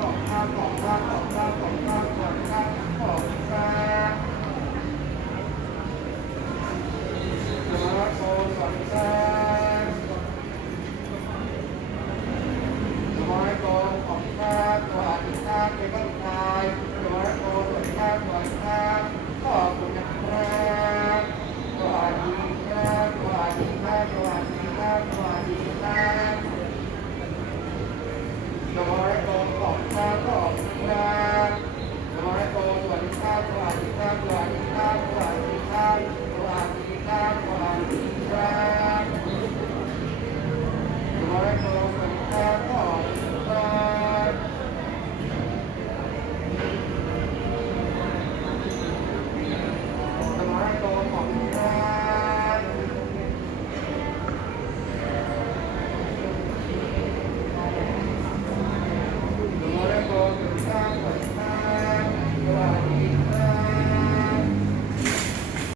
ขอบคุณครับขอบคุณครับขอบคุณครับขอบคุณครับขอบคุณครับขอบคุณครับสวัสดีครับสวัสดีครับ